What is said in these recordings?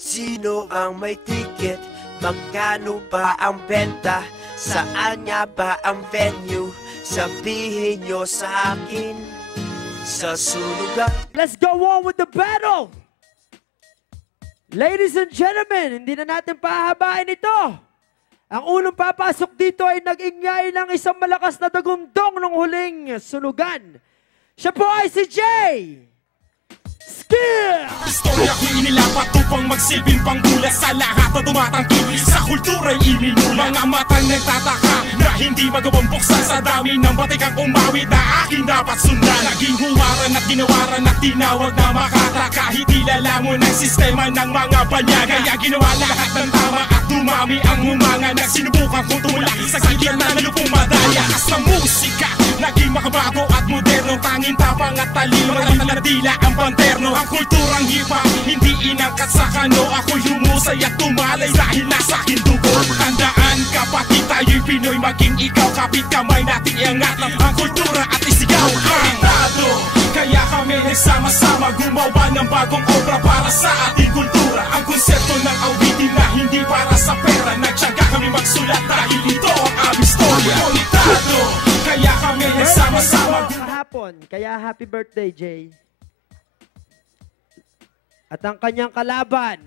Sino ang may ticket? Magkano ba ang benta? Saan nga ba ang venue? Sabihin nyo sa akin sa sunugan. Let's go on with the battle! Ladies and gentlemen, hindi na natin pahabain ito. Ang unang papasok dito ay nag-ingay ng isang malakas na dagundong ng huling sunugan. Siya po ay si Jay Skills! Istorya ko'y inilapat upang magsilbing panggulat sa lahat na tumatangki sa kultura'y iminula. Mga matang nagtataka na hindi magawang buksan sa dami ng batikang umawit na aking dapat sundan. Naging huwaran at ginawaran at tinawag na makata kahit ilalamon ang sistema ng mga banyaga. Kaya ginawa lahat ng tama at dumami ang humanga na sinubukan kong tumula sa sakyan na nalupong madaya. As ng musika, naging makabago at moderno, tanging tapang at talino at naladila ang panterno. Ang kulturang hip-hop, hindi inangkat sa kano. Ako'y humusay at tumalay dahil nasa akin dugo. Tandaan kapatid, tayo'y Pinoy, maging ikaw kapit kamay natin iangat ang kultura at isigaw ang tado. Kaya kami nagsama-sama gumawa ng bagong obra para sa ating kultura. Ang konsepto ng awitin na hindi para sa pera. Nagtyaga kami magsulat dahil ito ang aming storya. Konektado, kaya kami nagsama-sama. Kahapon, kaya happy birthday, Jay. At ang kanyang kalaban,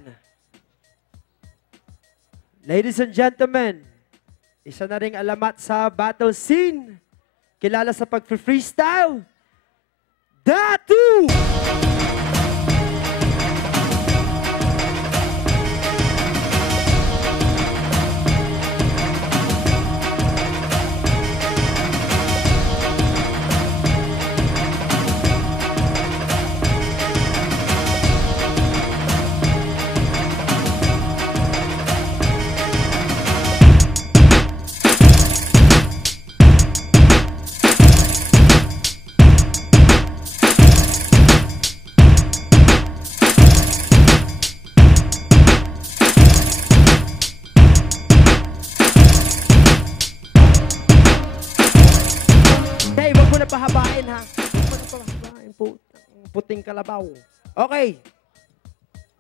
ladies and gentlemen, isa na ring alamat sa battle scene, kilala sa pag-freestyle, Datu! Pahabain ha. Pahabain po. Puting kalabaw. Okay.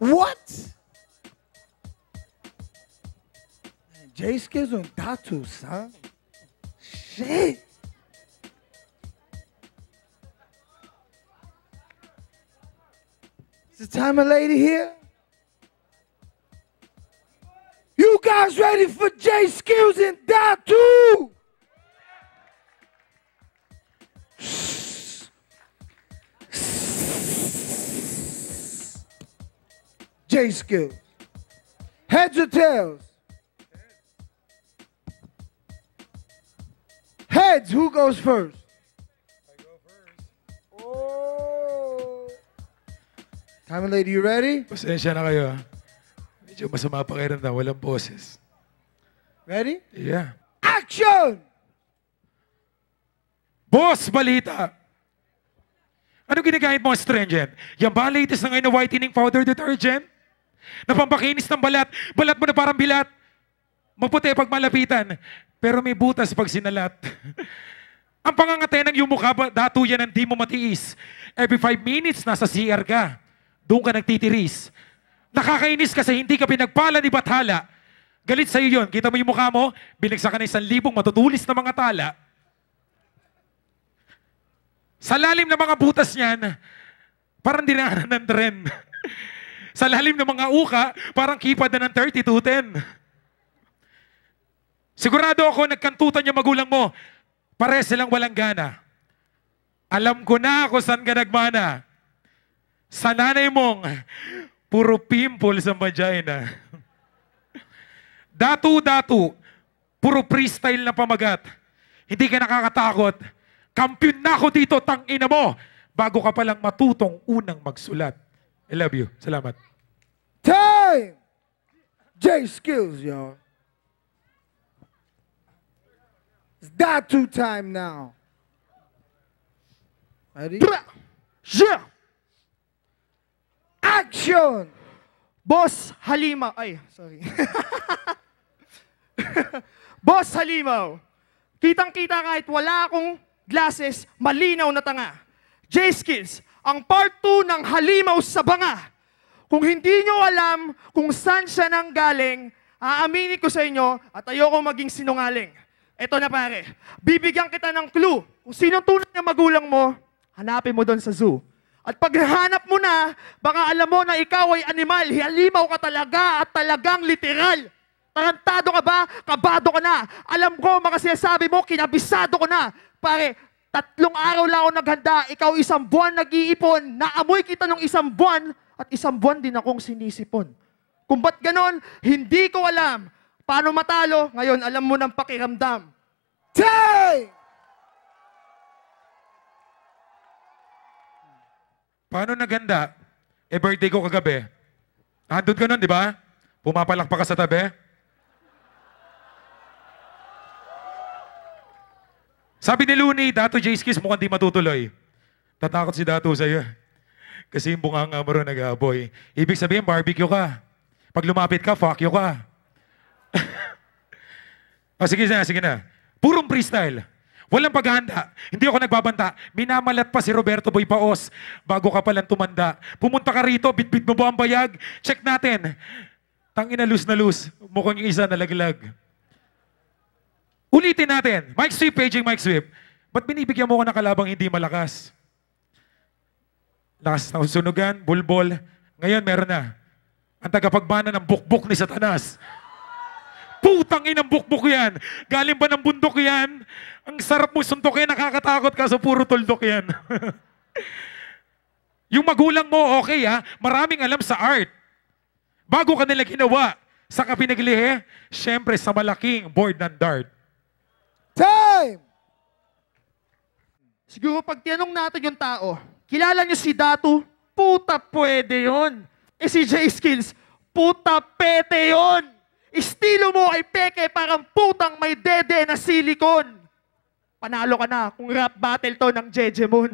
What? Jay Skills on Datu, son. Shit. Is the timer lady here? You guys ready for Jay Skills and Datu? Jay Skills. Heads or tails? Heads, who goes first? I go first. Oh. Time lady, you ready? Pasensya na kayo. Medyo masama pakiramdam, walang boses. Ready? Yeah. Action! Boss, balita! Ano ginagamit mo, astringent? Yan ba latest na ngayon na whitening powder detergent? Na pampakinis ng balat, balat mo na parang bilat. Maputi pag malapitan, pero may butas pag sinalat. Ang pangangate ng iyong mukha, Datu yan ang di mo matiis. Every 5 minutes, nasa CR ka. Doon ka nagtitiris. Nakakainis kasi hindi ka pinagpala ni Bathala. Galit sa'yo yun. Kita mo yung mukha mo, binagsak ka na 1,000 matutulis na mga tala. Sa lalim ng mga butas niyan, parang dinaanan ng tren. Sa lalim ng mga uka, parang kipad na ng 3210. Sigurado ako, nagkantutan yung magulang mo, pare silang walang gana. Alam ko na kung saan ka nagmana. Sa nanay mong, puro pimples ang vagina. Datu, puro freestyle na pamagat. Hindi ka nakakatakot. Kampiyon na ako dito, tangina mo, bago ka palang matutong unang magsulat. I love you. Salamat. Time! Jay Skills, y'all. It's Datu time now. Ready? Yeah! Action! Boss Halimaw. Ay, sorry. Boss Halimaw. Kitang-kita kahit wala akong glasses, malinaw na tanga. Jay Skills, ang part 2 ng Halimaw sa Banga. Kung hindi nyo alam kung saan siya nanggaling, aaminin ko sa inyo at ayoko maging sinungaling. Eto na pare, bibigyan kita ng clue. Kung sinong tunay na magulang mo, hanapin mo doon sa zoo. At pag hanap mo na, baka alam mo na ikaw ay animal, halimaw ka talaga at talagang literal. Tarantado ka ba? Kabado ka na. Alam ko, mga sinasabi mo, kinabisado ko na. Pare, 3 araw lang ako naghanda, ikaw 1 buwan nag-iipon, naamoy kita nung 1 buwan, at 1 buwan din akong sinisipon. Kung ba't ganon, hindi ko alam. Paano matalo? Ngayon, alam mo ng pakiramdam. Time! Paano naganda? Birthday ko kagabi. Andun ka nun, di ba? Pumapalakpak ka sa tabi. Sabi ni Looney, Dato J-Skis mukhang di matutuloy. Tatakot si Dato sa'yo. Kasi yung bunganga mo rin nag-aaboy. Ibig sabihin, barbecue ka. Pag lumapit ka, fuck you ka. Sige na. Purong freestyle. Walang paghahanda. Hindi ako nagbabanta. Minamalat pa si Roberto Boy Paos bago ka palang tumanda. Pumunta ka rito, bitbit mo ba ang bayag? Check natin. Tangina lus na lus. Mukhang yung isa nalaglag. Ulitin natin. Mike sweep, paging Mike sweep. Ba't binibigyan mo ko ng kalabang hindi malakas? Lakas na sunugan, bulbol. Ngayon meron na. Ang tagapagmana ng bukbok ni Satanas. Putang inang bukbok yan. Galing ba ng bundok yan? Ang sarap mo suntokin, nakakatakot ka sa puro tuldok yan. Yung magulang mo, okay ha? Maraming alam sa art. Bago ka nila ginawa, sa ka pinaglihe? Siyempre sa malaking board ng dart. Time! Siguro pag tinanong natin yung tao, kilala niyo si Dato? Puta pwede yon. Si J-Skills, puta pete yon. Estilo mo ay peke parang putang may dede na silikon. Panalo ka na kung rap battle to ng Jejemon.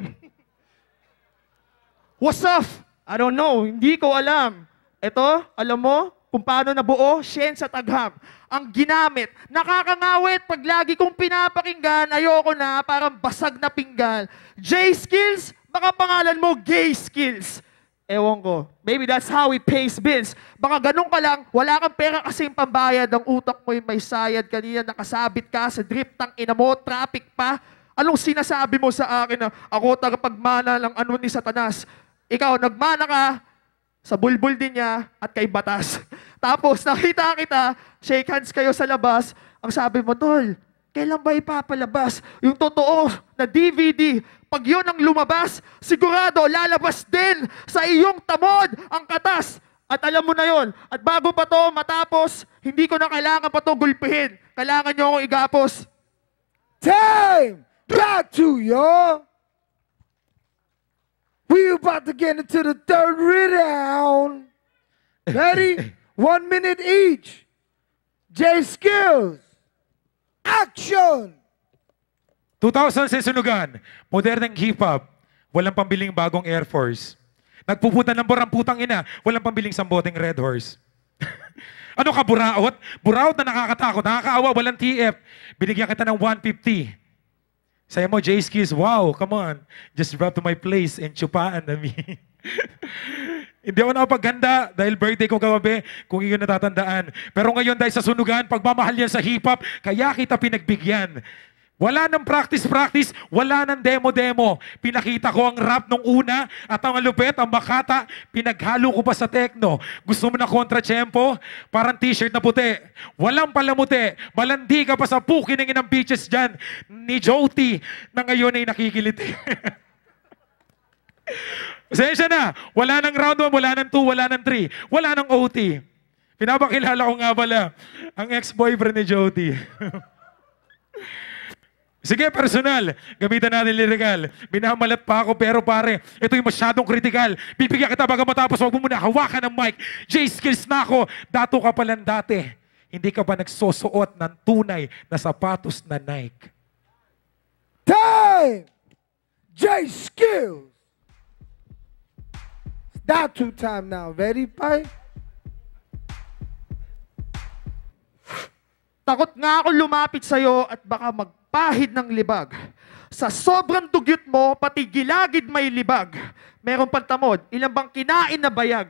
What's up? I don't know, hindi ko alam. Ito, alam mo kung paano nabuo? Shen sa tagham. Ang ginamit, nakakangawit pag lagi kong pinapakinggan, ayoko na, parang basag na pinggan. J-Skills, baka pangalan mo Gay Skills. Ewan ko. Maybe that's how he pays bills. Baka ganun ka lang, wala kang pera kasing pambayad, ang utak mo'y may sayad, kanina nakasabit ka sa drip, tang ina mo, traffic pa. Anong sinasabi mo sa akin na ako tagapagmana ng ano ni Satanas? Ikaw, nagmana ka sa bulbul din niya at kay Batas. Tapos nakita kita, shake hands kayo sa labas, ang sabi mo, Tol, kailan ba ipapalabas? Yung totoo na DVD, pag yun ang lumabas, sigurado lalabas din sa iyong tamod ang katas. At alam mo na yon. At bago pa to matapos, hindi ko na kailangan pa to gulpihin. Kailangan nyo akong igapos. Time! Got to, y'all! We about to get into the 3rd round. Ready? 1 minute each. J-Skills. Action! 2000 sa sunugan, moderneng hip-hop, walang pambiling bagong Air Force. Nagpuputan ng borang putang ina, walang pambiling samboteng Red Horse. Ano ka, buraot? Buraot na nakakatakot, nakakaawa, walang TF. Binigyan kita ng 150. Sayo mo, J-Skills, wow, come on. Just drop to my place and chupaan na me. Hindi ako nakapaghanda dahil birthday ko kagabi, kung iyon natatandaan. Pero ngayon dahil sa sunugan, pagmamahal yan sa hip-hop, kaya kita pinagbigyan. Wala nang practice, wala nang demo. Pinakita ko ang rap nung una at ang lupet, ang makata, pinaghalo ko pa sa techno. Gusto mo na kontra-tempo? Parang t-shirt na puti. Walang palamuti. Malandi ka pa sa pukiningin ng beaches dyan ni Joti na ngayon ay nakikiliti. Pasensya na. Wala nang round 1, wala nang 2, wala nang 3. Wala nang OT. Pinapakilala ko nga pala ang ex-boyfriend ni Joti. Sige, personal. Gamitan natin lyrical. Minamalat pa ako, pero pare, ito yung masyadong critical. Bibigyan kita baga matapos, wag mo muna hawakan ng mic. J-Skills na ako. Dato ka palang dati. Hindi ka ba nagsusuot ng tunay na sapatos na Nike? Time! J-Skills. That 2 time now. Ready, Pai? Takot nga ako lumapit sa'yo at baka magpahid ng libag. Sa sobrang dugyot mo, pati gilagid may libag. Meron pang tamod, ilang bang kinain na bayag.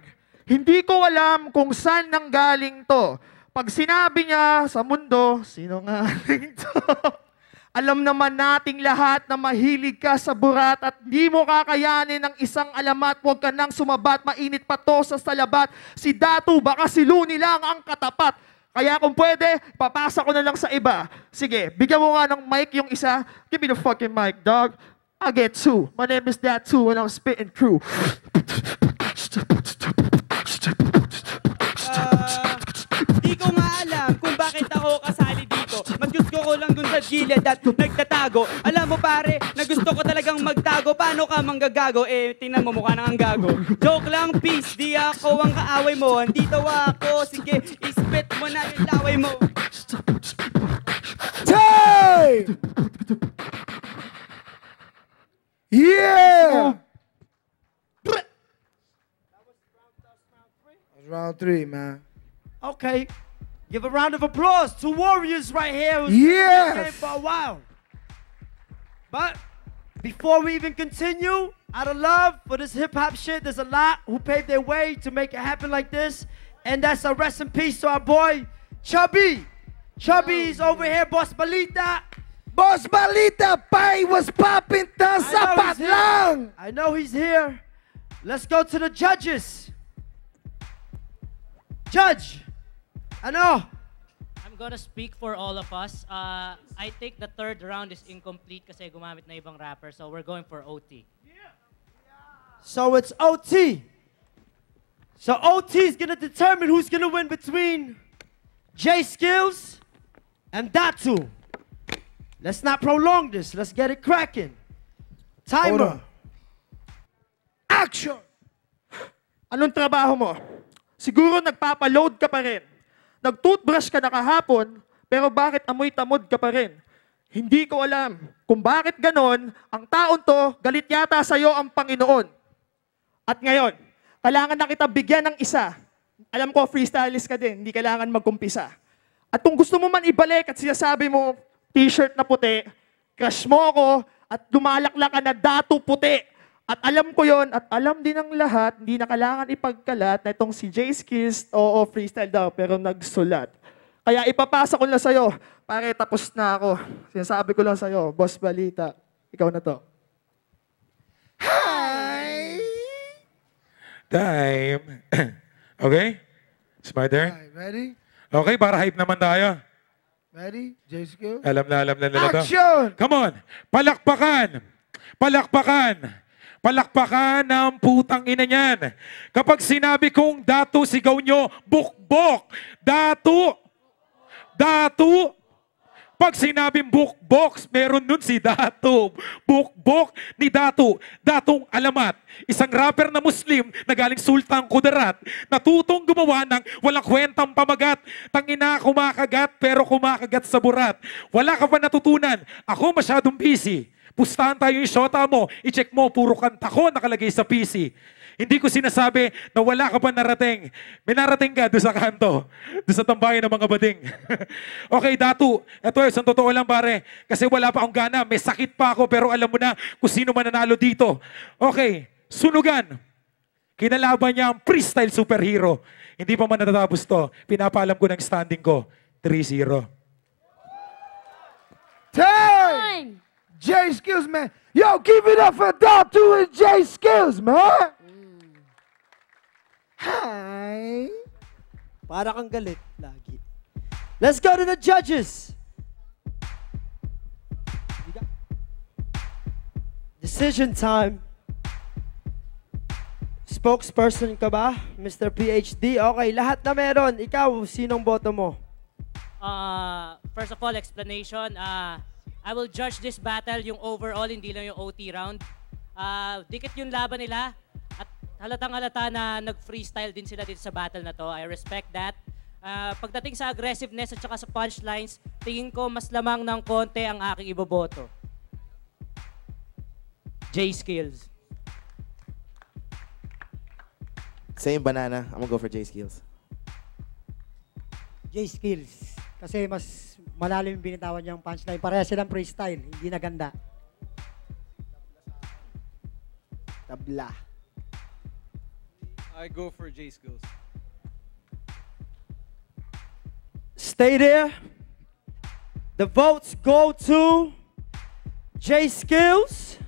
Hindi ko alam kung saan nanggaling to. Pag sinabi niya sa mundo, sino nga to? Alam naman nating lahat na mahilig ka sa burat at di mo kakayanin ng isang alamat. Huwag ka nang sumabat, mainit pa to sa salabat. Si Datu, baka si Luni lang ang katapat. Kaya kung pwede, papasa ko na lang sa iba. Sige, bigyan mo nga ng mic yung isa. Give me the fucking mic, dog. I get two. My name is Datu and I'm spitting true. Di ko nga alam kung bakit ako kasali dito. Mas gusto ko lang dun sa gilid at nagtatago. Alam mo pare, na gusto ko talagang magtago. Paano ka manggagago? Eh, tingnan mo, mukha nang ang gago. Joke lang, peace. Di ako ang kaaway mo. Andito ako. Sige, ispit mo na yung laway mo. Time! Yeah! That was round 3, man. Okay. Give a round of applause to Warriors right here who's Yes! been in the game for a while. But before we even continue, out of love for this hip-hop shit, there's a lot who paved their way to make it happen like this. And that's a rest in peace to our boy, Chubby. Chubby's over here, Boss Balita. Boss Balita, Pai was popping the sapat he's here. lang! I know he's here. Let's go to the judges. Judge, ano? I'm gonna speak for all of us. I think the third round is incomplete kasi gumamit na ibang rapper, so we're going for OT. So it's OT. So OT is gonna determine who's gonna win between J Skills and Datu. Let's not prolong this. Let's get it cracking. Timer. Hold on. Action! Anong trabaho mo? Siguro nagpapaload ka pa rin. Nag-toothbrush ka na kahapon, pero bakit amoy tamod ka pa rin? Hindi ko alam kung bakit ganon, ang taon to, galit yata sa'yo ang Panginoon. At ngayon, kailangan na kita bigyan ng isa. Alam ko, freestylist ka din, hindi kailangan magkumpisa. At kung gusto mo man ibalik at sinasabi mo, t-shirt na puti, crush mo ako, at lumalaklak ka na Datu puti. At alam ko yon at alam din ng lahat, hindi na kailangan ipagkalat na itong si J Skills, oo, freestyle daw, pero nagsulat. Kaya ipapasa ko na sa'yo, pare, tapos na ako. Sinasabi ko lang sa'yo, Boss Balita, ikaw na to. Time. Okay? Smarter? Alright, ready? Okay, para hype naman tayo. Ready? J Skill? Alam na nila to. Action! Come on! Palakpakan! Palakpakan! Palakpakan ng putang ina niyan. Kapag sinabi kong Datu, sigaw nyo, bukbok! Datu! Datu! Pag sinabing bookbox, meron nun si Datu. Bookbok ni Datu. Datong Alamat. Isang rapper na Muslim na galing Sultan Kudarat. Natutong gumawa ng walang kwentang pamagat. Tangina kumakagat pero kumakagat sa burat. Wala ka pa natutunan. Ako masyadong busy. Pustahan tayo yung shota mo. I-check mo, puro kanta ko nakalagay sa PC. Hindi ko sinasabi na wala ka pa narating. May narating ka doon sa kanto. Doon sa tambayan ng mga bading. Okay, Datu. Ito, isang totoo lang pare. Kasi wala pa akong gana. May sakit pa ako pero alam mo na kung sino mananalo dito. Okay, sunugan. Kinalaban niya ang freestyle superhero. Hindi pa man natatapos to. Pinapaalam ko ng standing ko. 3-0. Time! J Skills, man. Yo, give it up for Datu and J Skills, man. Hi. Para kang galit lagi. Let's go to the judges. Decision time. Spokesperson ka ba, Mr. PhD? Okay, lahat na meron. Ikaw, sinong boto mo? First of all, explanation. I will judge this battle yung overall, hindi lang yung OT round. Dikit yung laban nila. At halatang-halata na nag-freestyle din sila dito sa battle na to. I respect that. Pagdating sa aggressiveness at saka sa punchlines, tingin ko mas lamang ng konti ang aking iboboto. J Skills. Same banana. I'm gonna go for J Skills. J Skills. Kasi mas malalim yung binitawan niyang punchline. Pareha silang freestyle. Hindi na ganda. Tabla. I go for J Skills. Stay there. The votes go to J Skills.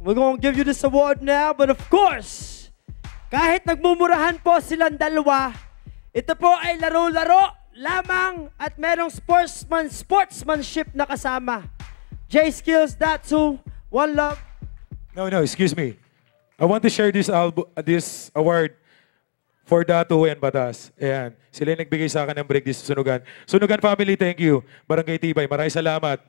We're gonna give you this award now, but of course, kahit nagmumurahan po silang dalawa, ito po ay laro-laro lamang at merong sportsmanship na kasama. J Skills, Datsu, One Love. No, excuse me. I want to share this award for Datu and Batas. Ayan. Sila yung nagbigay sa akin ng break this Sunugan. Sunugan family, thank you. Barangay Tibay, maraming salamat.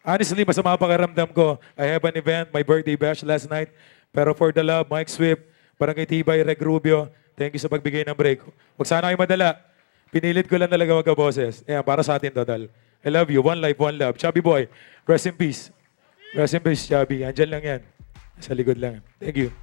Honestly, masama pakiramdam ko. I have an event, my birthday bash last night. Pero for the love, Mike Swift, Barangay Tibay, Reg Rubio, thank you sa pagbigay ng break. Huwag sana kayo madala. Pinilit ko lang talaga magka-boses. Ayan, para sa atin total. I love you. One life, one love. Chubby boy, rest in peace. Rest in peace, Chubby. Andyan lang yan. Sa likod lang. Thank you.